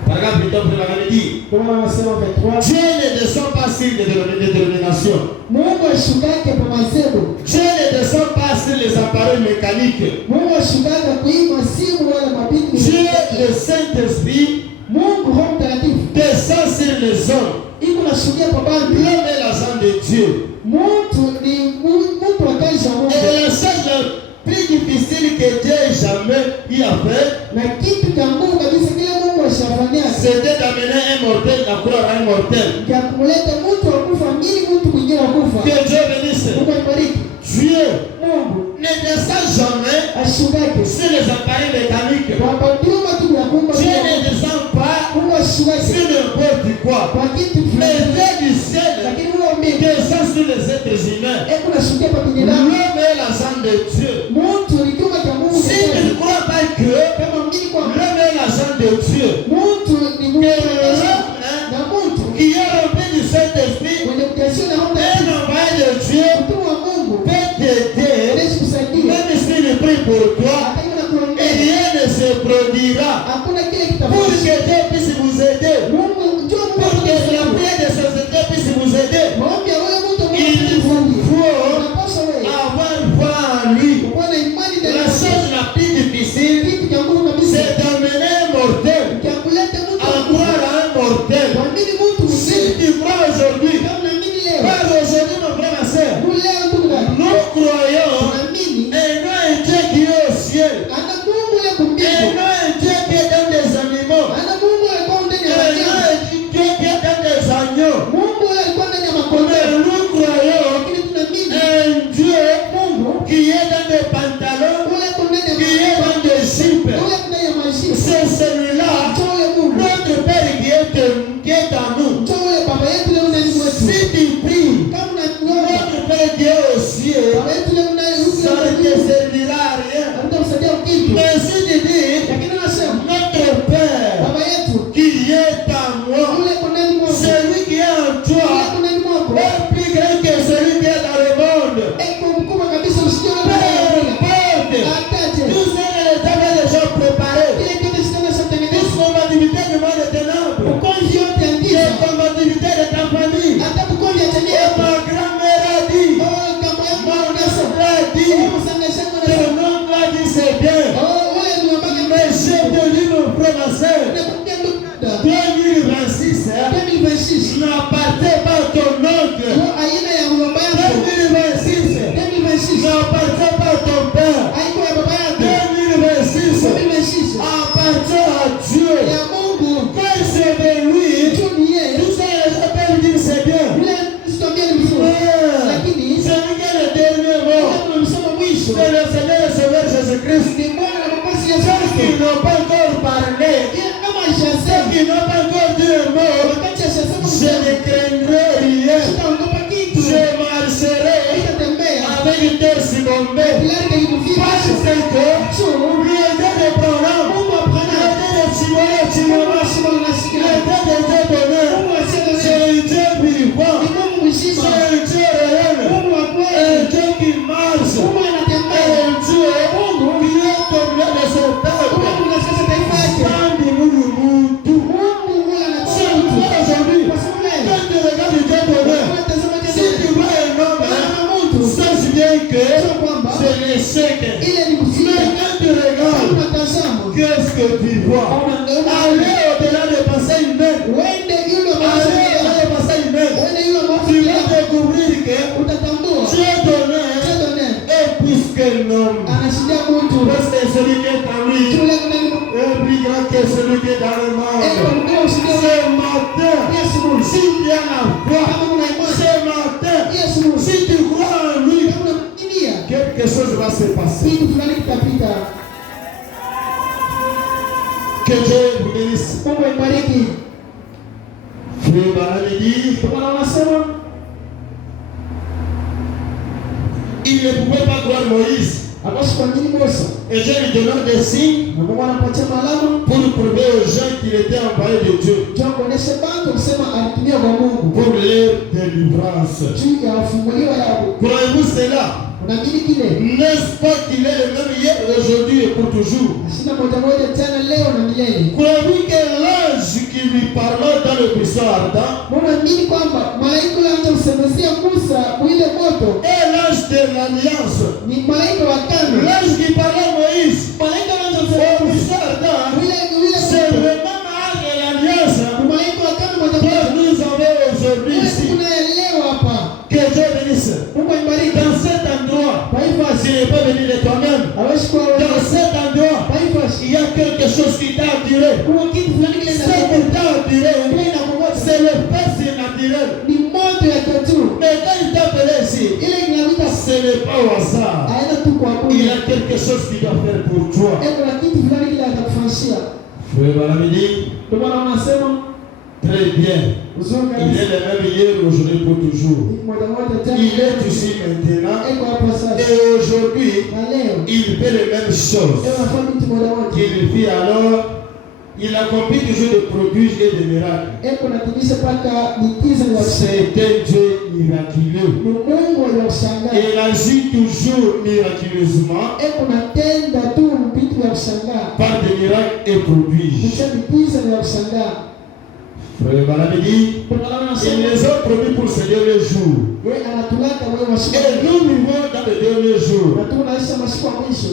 Paragraphe 8, frère Branham dit, Bwana anasema 23. Dieu ne descend pas sur les dénominations. Mungu ashukake kwa mazebu. Dieu ne descend pas sur les appareils mécaniques. Mungu ashukake kuima simu wala mabiti. Dieu, le Saint-Esprit, Mungu Roho Mtakatifu descend sur les hommes. iko nashukia kwa bandu. L'homme est l'agent de Dieu. Mtu ni mtu wa kazi ya Mungu. Et la chose la plus difficile que Dieu jamais y a fait, Na kitu cha Mungu kabisa kile Mungu ashafanyia c'était d'amener un mortel à croire à un mortel. ya kumleta mtu wa kufa ili mtu mwingine wa kufa. Que Dieu bénisse. Mungu abariki. Dieu Mungu ne descend jamais ashukake. sur les appareils mécaniques. Kwa bandu watu ya kumba. Dieu ne descend pas Mungu ashukake sur n'importe quoi. kwa kitu Mais fulani. Dieu du ciel Lakini huo mbingu descend sur les êtres humains. eko nashukia kwa binadamu. L'homme est l'agent de Dieu. Mtu ni chuma cha Mungu. Si tu ne crois pas que Kama mjini kwa l'homme est l'agent de Dieu, mtu ni Mungu que anasema l'homme na mtu qui est rempli du Saint-Esprit, mwenye kujazwa na Roho Mtakatifu, un envoyé de Dieu, mtu wa Mungu peut t'aider, anaweza kusaidia. même s'il prie pour toi, Hata kama et nakuombea rien ne se produira. hakuna kile Pour que kitafanya. Dieu puisse vous aider, Mungu njoo pour que la Mungu. prière de société puisse vous aider, Maombi ya wewe mtu il vous faut directeur secondaire. Pilari kaikufikia. Parce que il y a des programmes. Mungu apana. Il y a des chimolo, chimolo. Shimo Il y linasikia. a des donneurs. Mungu asema C'est un Dieu vivant. ni Mungu mzima. C'est un Dieu réel. Mungu wa Un kweli. Dieu qui marche. Mungu anatembea. Un Dieu qui est tombé de son peuple. Mungu anasasa taifa yake. Sans Mungu. Mungu huwa C'est anatembea. pourquoi aujourd'hui, Kwa sababu leo quand tu regardes le Dieu donneur, unatazama si tu tena. vois un homme, Unaona mtu. sache bien que Sio kwamba c'est l'échec. ile ni Mais mzima. quand tu regardes, Unatazama. qu'est-ce que tu vois? Aller au-delà des pensées humaines. Uende yule Aller au-delà des pensées humaines. Uende yule Tu vas mtu. découvrir que Utatambua. Dieu donneur Tena est plus que l'homme. anashindia mtu. Parce que celui qui est en lui Tule kuna est plus grand que celui qui est dans le monde. kwa ushindia. Ce matin, Yes Mungu. si tu as la foi, Kama kuna imani. ce matin, Yes Mungu. si tu crois en lui, Kama unafikiria quelque chose va se passer. kitu fulani kitapita. Que Dieu vous bénisse. Mungu ibariki. Frère Barnabé dit, Kwa wanasema il ne pouvait pas croire Moïse. akosi kwa nini Musa? Et Dieu lui donna des signes Na Mungu anapatia alama pour prouver aux gens qu'il était envoyé de Dieu ndio kuonesha bantu kusema alitumia kwa Mungu pour leur délivrance. juu ya ufunguliwa yao. Croyez-vous cela? Unaamini kile? N'est-ce pas qu'il est le même hier, aujourd'hui et pour toujours? Sina moja tena leo na milele. Croyez-vous que l'ange qui lui parlait dans le buisson ardent Unaamini kwamba malaika anaanza kusemezea Musa ile moto est l'ange de l'alliance? ni malaika wa tano. L'ange qui parlait à Moïse Malaika anaanza au kusema buisson ardent, c'est le même ange de l'alliance malaika wa tano moja que nous avons aujourd'hui ici. tunaelewa hapa. Que Dieu bénisse. Mungu ibariki. Dans cet endroit, Taifa tu n'es pas venu de toi-même. hawezi kuwa Dans cet endroit, taifa il y a quelque chose qui t'a attiré. kwa kitu fulani kile Ce qui t'a attiré, c'est le feu surnaturel. ni moto ya tatu. Mais quand il t'a appelé ici, Ile inaita ce n'est pas au hasard. aina tu kwa Il y Mungu. a quelque chose qu'il doit faire pour toi. Kuna kitu fulani kile atakufanyia. Frère Balamidi, Ndio maana wanasema très bien. uzuri Il kabisa. est le même hier, aujourd'hui, pour toujours. Moja tena. Il est ici maintenant. Eko hapa sasa. Et aujourd'hui, Na leo il fait les mêmes choses. leo nafanya kitu moja. Qu'il fit alors, il accomplit toujours des prodiges et des miracles. Eko natibisha paka mitiza ya C'est un Dieu miraculeux. ni Mungu wa kushangaa. Et il agit toujours miraculeusement Eko natenda tu vitu vya kushangaa. par des miracles et prodiges. Kisha mitiza ya kushangaa. Frère Barnabé dit, Ndio maana ils wanasema les ont promis pour ces derniers jours. yeye anatulaka wewe Et masiku. nous vivons dans les derniers jours. Na tunaishi masiku ya mwisho.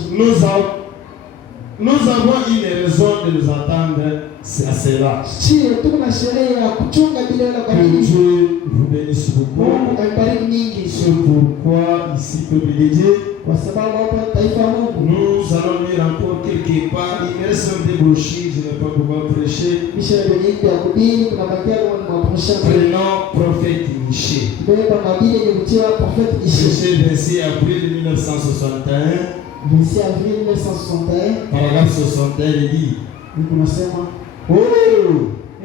Nous avons une raison de nous attendre à cela. Sio tuko na sherehe ya kuchunga bila wala kwa Que nini. Dieu vous bénisse beaucoup. Mungu aibariki nyingi. C'est pourquoi ici, peuple de Dieu, Kwa sababu hapa taifa la Mungu. nous allons lire encore quelque part. Il me reste un peu des brochures, je ne vais pas pouvoir prêcher. Misha yenye ya kuhubiri kuna bakia kwa maprosha. Prénom prophète Miché. Beba mabile ni mtiwa prophet Ishia. Miché, 26 avril 1961, Vinci avril 1961. paragraphe 61, il dit Nikunasema oh,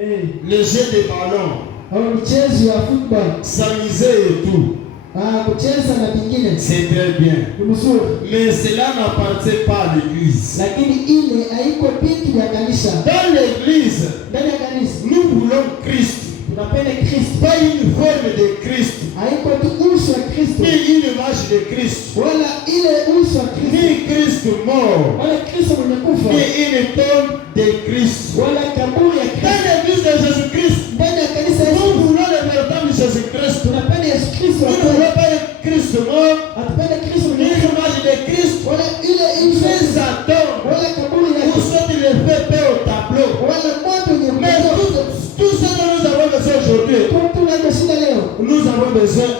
eh le jeu de ballon, au michezo ya football. s'amuser et tout, Kucheza na vingine c'est très bien. ni mzuri. Mais cela n'appartient pas à l'église. Lakini ile haiko vitu vya kanisa. Dans l'église, Ndani ya kanisa nous voulons Christ. tunapenda Kristo. Pas une forme de Christ, Haiko tu uso wa Kristo. ni une image de Christ, Wala ile uso wa Kristo. ni Christ mort, Wala Kristo mwenye kufa. ni une tombe de Christ. Wala kaburi ya Dans Kristo. l'église de Jésus-Christ, Ndani ya kanisa nous Yesu voulons le véritable Jésus-Christ. tunapenda Yesu Kristo. Nous ne voulons pas un Christ mort, Hatupenda Kristo ni mwenye une kufa. image de Christ, Wala ile uso ni sa tombe, wala kaburi ya ou Kristo. soit il est fait paix au tableau. Wala moto yenye Mais kufa. tout ce dont nous avons besoin aujourd'hui, Tunashinda leo. nous avons besoin,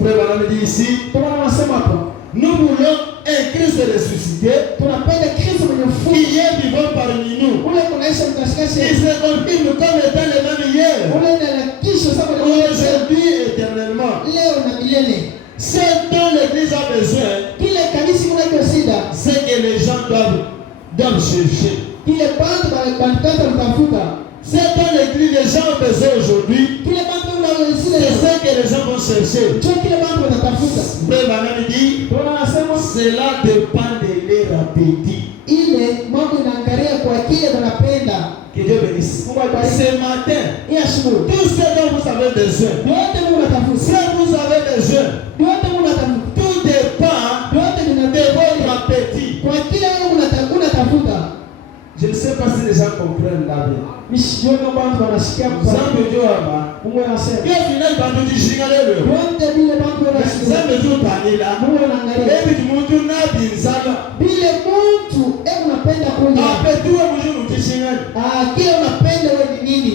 frère Balam dit ici, Tuna wanasema hapo. nous voulons un Christ ressuscité Tunapenda Kristo mwenye fufuo. qui est vivant parmi nous. Ule kunaisha Il mkasikasi. se confirme comme étant le même hier, Ule unalakisha sababu ni aujourd'hui et éternellement. leo na milele. Ce dont l'Église a besoin, Kile kanisa kuna shida. c'est que les gens doivent chercher. Kile bantu banataka utafuta. Ce dont l'Église, les gens ont besoin aujourd'hui, Kile bantu c'est unalosile. ce que les gens vont chercher. Cho kile bantu wanatafuta. Frère Balam dit, cela dépend de leur appétit. Ile mambo inaangalia kwa kile wanapenda. Que Dieu bénisse. Ce matin, Hii asubuhi tout ce dont vous avez besoin, yote Mungu anatafuta. si vous avez besoin, Yote Mungu anatafuta. tout dépend Yote de vinatokea votre appétit. kwa kile wewe unatafuta. Je ne sais pas si les gens comprennent là bien. Misioni watu wanasikia kwa Zambe Dieu ama. Mungu anasema. Bien final bandu dijinga lelo. Yote vile watu wanasikia. Zambe Dieu tanila. Mungu anaangalia. Ebi muntu na binzala. Vile mtu unapenda kula. Apetua mujuru dijinga. Kile unapenda wewe ni nini?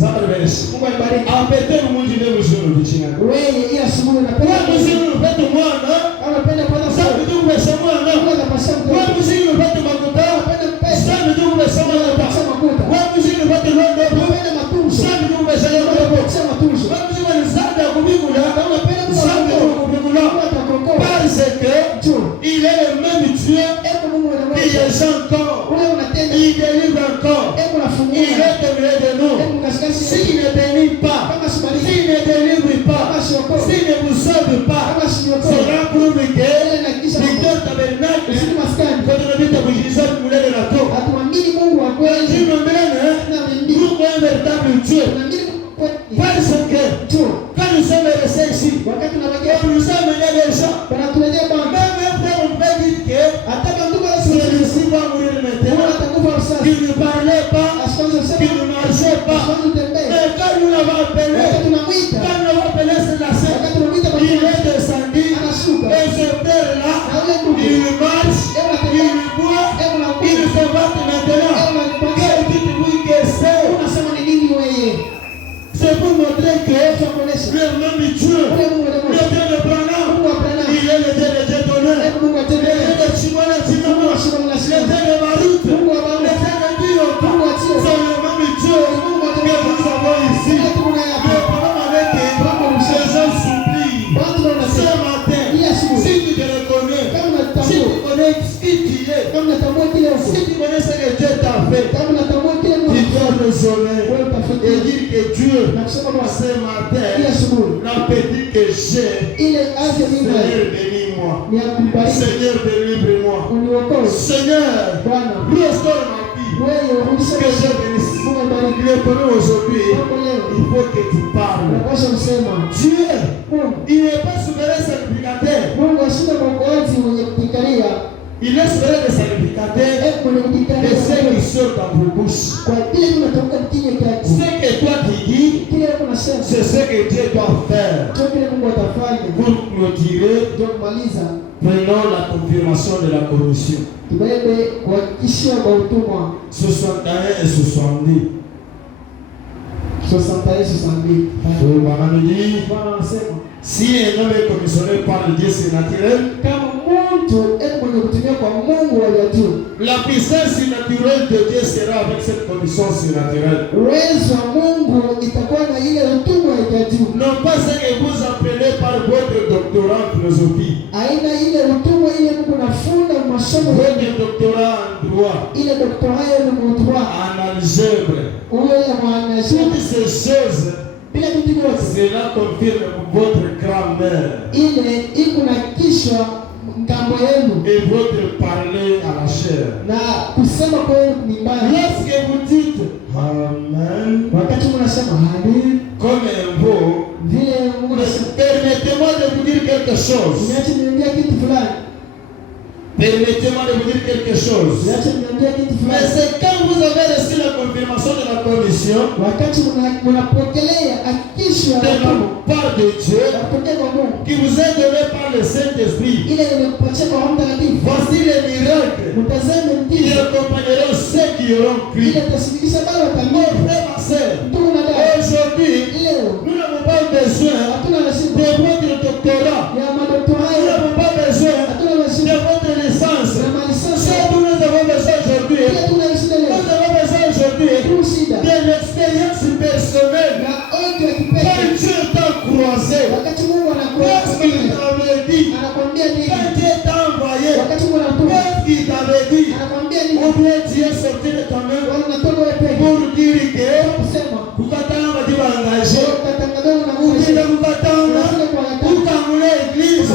Zambe beneshi. Mungu abariki. Apetua mujuru mujuru dijinga. Wewe hii asubuhi unapenda. Wewe mujuru unapenda mwana. Unapenda kwenda Zambe Dieu umesha mwana. Mungu anapasha mtoto. Wewe mujuru unapenda makuta. Unapenda pesa. Zambe Dieu umesha mwana. Unapasha makuta. Wewe mujuru unapenda londo. Unapenda matunzo. Zambe Dieu umesha londo. Unapenda matunzo. Wewe mujuru unapenda kubigula. Unapenda Zambe Dieu kubigula. Parce que il est le même Dieu. Il est encore. Il délivre encore. Il est aimé de nous. S'il ne délivre pas, s'il ne délivre pas, s'il ne vous sauve pas, cela prouve que Victor Tabernacle, quand on habite à Bougisson, vous voulez de la tour. Dieu nous mène, nous un véritable Dieu. Parce que quand nous sommes restés ici, on nous a mené des gens. Même après, on peut dire que celui-ci va mourir maintenant. Qui ne parlait pas, qui ne marchait pas. Mais quand nous l'avons appelé, c'est la scène. Il est descendu. Et ce père-là, il marche, il boit, il se bat maintenant. Quel dites-vous que c'est? C'est pour montrer que le même Dieu, le Dieu de Branham, il est le Dieu de Dieu-Donneur, le Dieu de Chimona Chimamo, le Dieu de Baruch, le Dieu de Dioko, c'est le même Dieu que nous avons ici. Le problème avec les gens s'oublient. Ce matin, si tu te reconnais, si tu connais qui tu es, si tu connais ce que Dieu t'a fait, tu dois raisonner et dire que Dieu, ce matin, l'appétit que j'ai, Seigneur, bénis-moi. Seigneur, délivre-moi. Seigneur, restaure ma vie. Que je bénisse. Le problème aujourd'hui, il faut que tu parles. Dieu, il n'est pas souverain sacrificateur. Il est souverain des sacrificateurs de ceux qui sortent dans vos bouches. Ce que toi tu dis, c'est ce que Dieu doit faire. Pour clôturer, prenons la confirmation de la commission. 61 et 70. 61-70. Si un homme est commissionné par le Dieu surnaturel, la puissance surnaturelle de Dieu sera avec cette commission surnaturelle. Non pas ce que vous appelez par votre doctorat en philosophie, votre doctorat en droit, en algèbre. Toutes ces choses, cela confirme votre grand-mère et votre parler à la chair. Lorsque vous dites Amen, comme un veau, permettez-moi de vous dire quelque chose. Permettez-moi de vous dire quelque chose. Mais c'est quand vous avez reçu la confirmation de la commission de la part de Dieu qui vous est donné par le Saint-Esprit. Voici les miracles qui accompagneront ceux qui auront cru. Mon frère, ma soeur, aujourd'hui, nous n'avons pas besoin de votre doctorat. Nous n'avons pas besoin de votre licence. Ce dont nous avons besoin aujourd'hui, de l'expérience personnelle. Quand Dieu t'a croisé, qu'est-ce qu'il t'avait dit? Quand Dieu t'a envoyé, qu'est-ce qu'il t'avait dit? Ou bien tu es sorti de toi-même pour dire que vous t'avez engagé, vous t'avez l'église,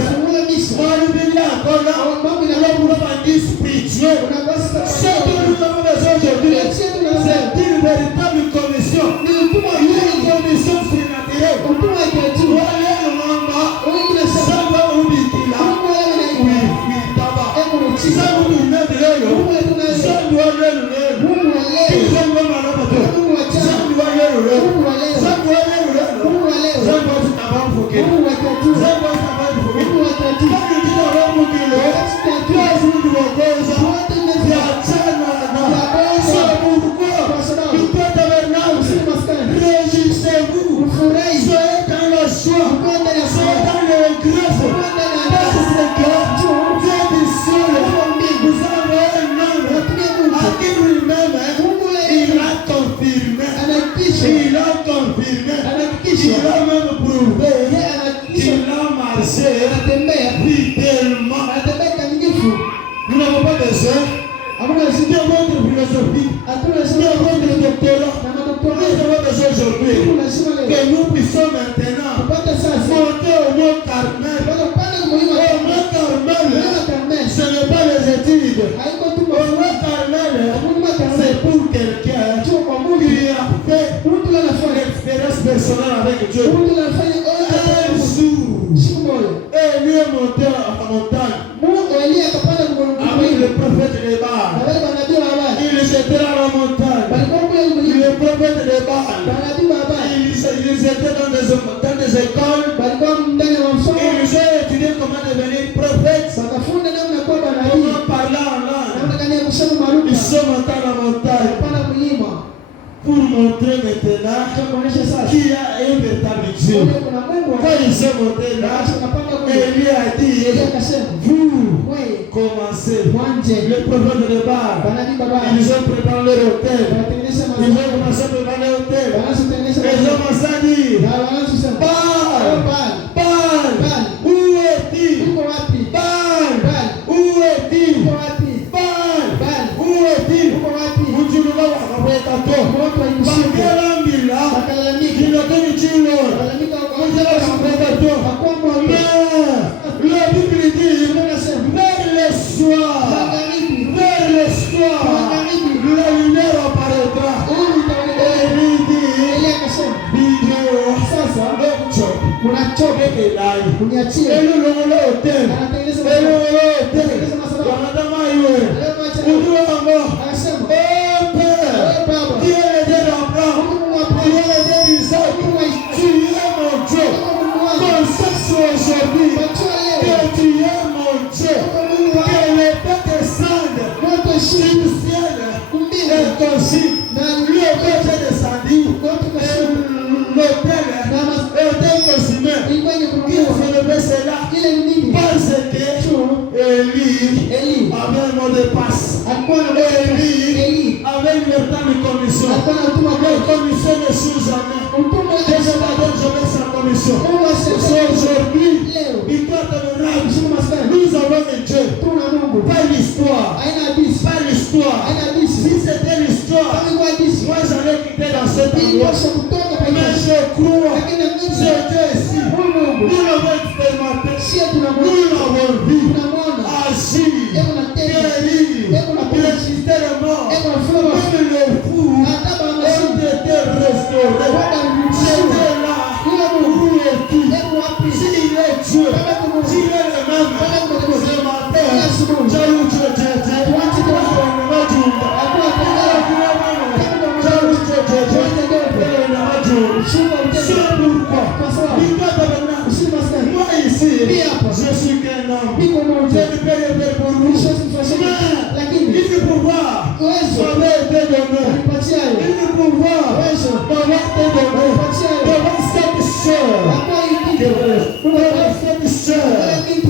mukili. Mungu wa kiatu. Nzambe otabali mukili. Mungu wa kiatu. Kani ndina wa mukili. Kazi mundu wakoza. Ya chana na. So mundu kwa. Iko tabernacle. Réjouissez-vous. Soyez dans la joie. Soyez dans le grâce. Parce que Dieu du ciel vous envoie un homme à qui lui-même il a confirmé. Il a confirmé. Il a même prouvé qu'il a marché fidèlement. Nous n'avons pas besoin de votre philosophie, de votre doctorat. Nous avons besoin aujourd'hui que nous puissions maintenant monter au mont Carmel. Au mont Carmel, ce n'est pas les études. Au mont Carmel, c'est pour quelqu'un qui a fait l'expérience personnelle avec Dieu. Un jour, Élie est monté à la montagne avec le prophète de Baal. Il était à la montagne. Le prophète de Baal. Ils étaient dans des écoles. Ils ont étudié comment devenir prophète. Comment parler en langue. Ils sont montés à la montagne pour montrer maintenant qu'il y a un véritable Dieu. Quand ils sont montés là, Élie a dit, vous commencez. Le prophète de Baal, ils ont préparé leur hôtel. Ils ont commencé à préparer l'hôtel. Ils ont commencé à dire, Baal, où est-il? Baal, où est-il? Baal, où est-il? La Bible dit, vers le soir, la lumière apparaîtra. Élie dit, aujourd'hui que tu es mon Dieu, que les paix descendent du ciel et qu'aussi le Dieu descendu l'autel consumé qui fait cela parce que Élie avait un mot de passe. Élie avait une véritable commission. La commission ne sous-jamais. Déjà d'abord je mets sa commission. Aujourd'hui, il doit devenir. Nous avons un Dieu. Pas l'histoire. Pas l'histoire. Si c'était l'histoire, moi j'allais quitter dans cet endroit. Mais je crois que Dieu ici. Nous l'avons expérimenté. Nous l'avons vu. Agir. Guérir. Ressusciter les morts. Même les fous ont été restaurés. J'étais là. Où est-il? S'il est Dieu, s'il est le même, ce matin, j'alloue Dieu, c'est pourquoi moi ici, je suis qu'un homme. Je ne peux rien faire pour vous. Mais il faut pouvoir m'avoir été donné. Il faut pouvoir m'avoir été donné. Devant cette sœur. Devant cette sœur. Oh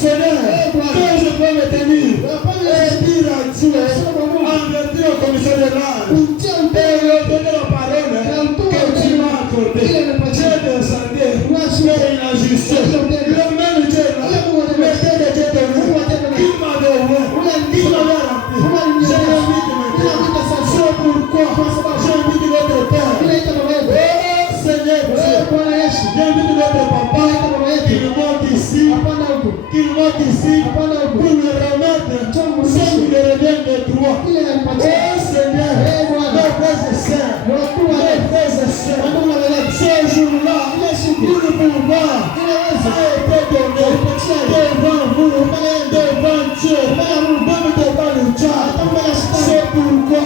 Seigneur, que je peux me tenir et dire à Dieu, en vertu au commission de l'âme, et lui donner la parole que tu m'as accordée. Dieu descendait, et il agissait. Le même Dieu là, le Dieu de Dieu de nous, il m'avait ouvert, il m'avait rempli. Je l'invite maintenant. C'est pourquoi j'invite votre Père. Oh Seigneur Dieu, j'invite votre papa qu'il monte ici, pour le remettre ce qui lui revient de toi. Oh Seigneur, mes frères et sœurs, ce jour-là, pour le pouvoir a été donné devant vous, devant Dieu, même devant le diable. C'est pourquoi